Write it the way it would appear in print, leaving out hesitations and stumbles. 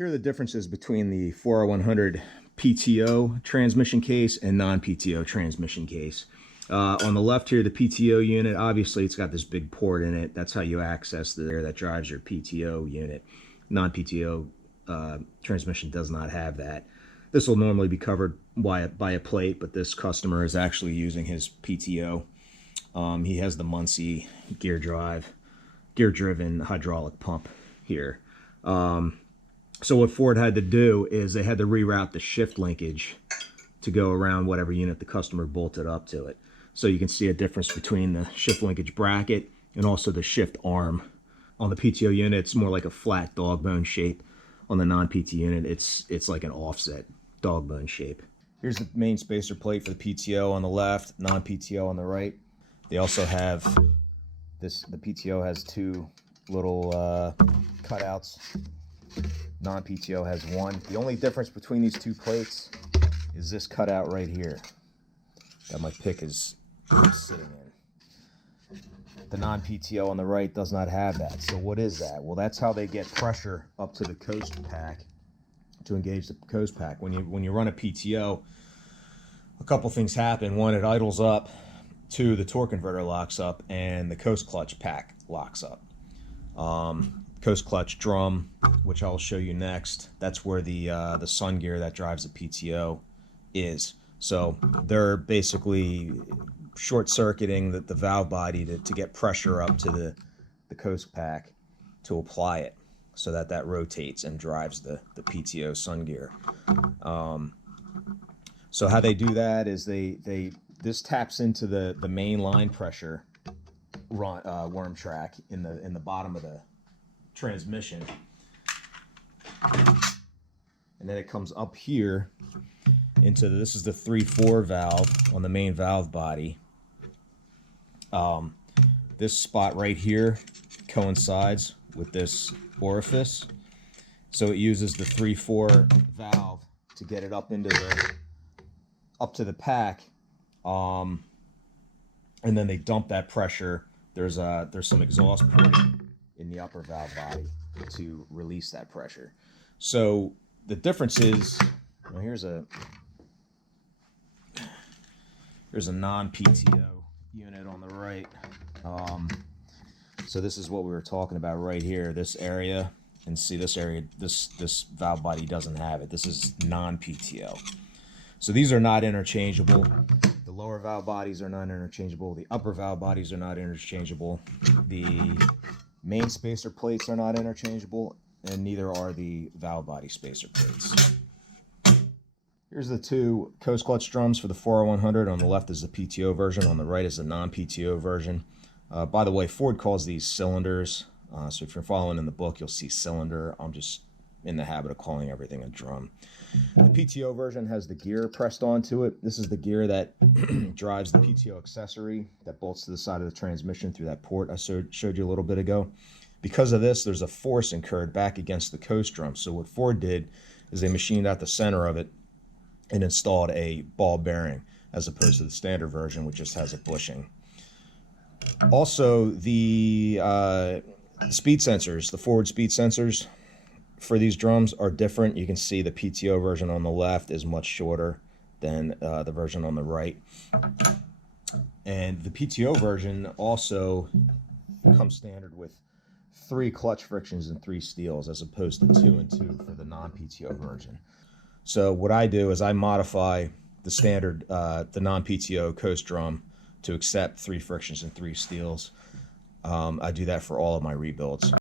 Here are the differences between the 40100 PTO transmission case and non-PTO transmission case. On the left here, the PTO unit, obviously it's got this big port in it. That's how you access the air that drives your PTO unit. Non-PTO transmission does not have that. This will normally be covered by a plate, but this customer is actually using his PTO. He has the Muncie gear-driven hydraulic pump here. So what Ford had to do is they had to reroute the shift linkage to go around whatever unit the customer bolted up to it. So you can see a difference between the shift linkage bracket and also the shift arm. On the PTO unit, it's more like a flat dog bone shape. On the non-PTO unit, it's like an offset dog bone shape. Here's the main spacer plate for the PTO on the left, non-PTO on the right. They also have this, the PTO has two little cutouts. Non-PTO has one. The only difference between these two plates is this cutout right here that my pick is sitting in. The non-PTO on the right does not have that. So what is that? Well, that's how they get pressure up to the coast pack to engage the coast pack. When you run a PTO, a couple things happen. One, it idles up. Two, the torque converter locks up, and the coast clutch pack locks up. Coast clutch drum, which I'll show you next, that's where the sun gear that drives the PTO is. So they're basically short-circuiting the valve body to get pressure up to the coast pack to apply it so that rotates and drives the PTO sun gear. So how they do that is this taps into the main line pressure worm track in the bottom of the transmission, and then it comes up here into this is the 3/4 valve on the main valve body. This spot right here coincides with this orifice, so it uses the 3/4 valve to get it up to the pack, and then they dump that pressure. There's some exhaust porting in the upper valve body to release that pressure. So the difference is, well, here's a non-PTO unit on the right. So this is what we were talking about right here, this area, and see this area, this valve body doesn't have it. This is non-PTO. So these are not interchangeable. The lower valve bodies are not interchangeable. The upper valve bodies are not interchangeable. The main spacer plates are not interchangeable, and neither are the valve body spacer plates. Here's the two coast clutch drums for the 40100. On the left is the PTO version, on the right is the non-PTO version. By the way, Ford calls these cylinders, so if you're following in the book, you'll see cylinder. I'm just in the habit of calling everything a drum. The PTO version has the gear pressed onto it. This is the gear that drives the PTO accessory that bolts to the side of the transmission through that port I showed you a little bit ago. Because of this, there's a force incurred back against the coast drum. So what Ford did is they machined out the center of it and installed a ball bearing, as opposed to the standard version, which just has a bushing. Also, the speed sensors, the forward speed sensors for these drums are different. You can see the PTO version on the left is much shorter than the version on the right. And the PTO version also comes standard with 3 clutch frictions and 3 steels, as opposed to 2 and 2 for the non-PTO version. So what I do is I modify the standard, the non-PTO coast drum to accept 3 frictions and 3 steels. I do that for all of my rebuilds.